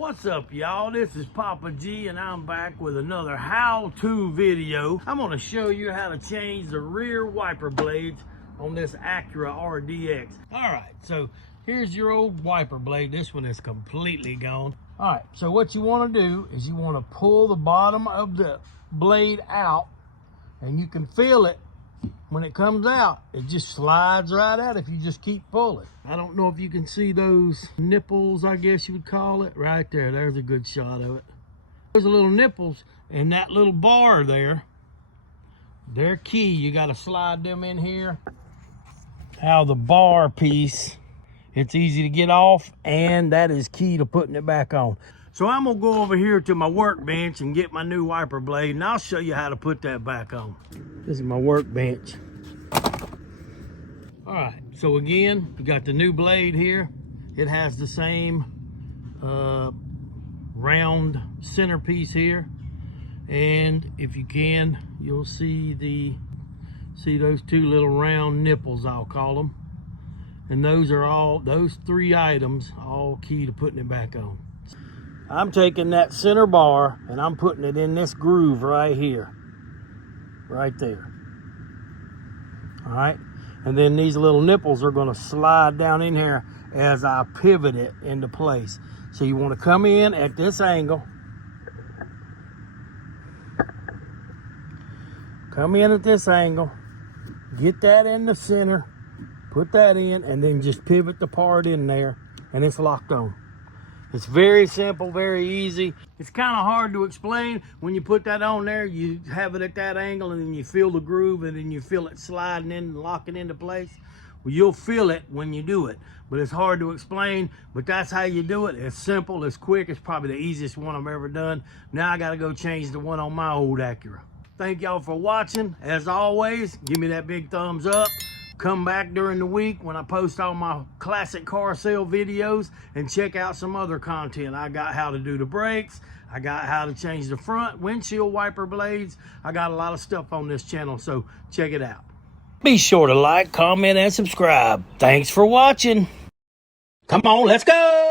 What's up, y'all? This is Papa G and I'm back with another how-to video. I'm going to show you how to change the rear wiper blades on this Acura RDX. Alright, so here's your old wiper blade. This one is completely gone. Alright, so what you want to do is you want to pull the bottom of the blade out, and you can feel it. When it comes out, it just slides right out if you just keep pulling. I don't know if you can see those nipples, I guess you would call it. Right there, there's a good shot of it. Those little nipples and that little bar there, they're key. You got to slide them in here. How the bar piece, it's easy to get off, and that is key to putting it back on. So I'm gonna go over here to my workbench and get my new wiper blade, and I'll show you how to put that back on. This is my workbench. All right, so again, we got the new blade here. It has the same round centerpiece here. And if you can, you'll see those two little round nipples, I'll call them. And those are all, those three items, all key to putting it back on. I'm taking that center bar and I'm putting it in this groove right here. Right there. All right. And then these little nipples are going to slide down in here as I pivot it into place. So you want to come in at this angle. Come in at this angle. Get that in the center. Put that in and then just pivot the part in there and it's locked on. It's very simple, very easy. It's kind of hard to explain. When you put that on there, you have it at that angle and then you feel the groove and then you feel it sliding in and locking into place. Well, you'll feel it when you do it, but it's hard to explain, but that's how you do it. It's simple, it's quick. It's probably the easiest one I've ever done. Now I got to go change the one on my old Acura. Thank y'all for watching. As always, give me that big thumbs up. Come back during the week when I post all my classic car sale videos and check out some other content. I got how to do the brakes. I got how to change the front windshield wiper blades. I got a lot of stuff on this channel, so check it out. Be sure to like, comment, and subscribe. Thanks for watching. Come on, let's go.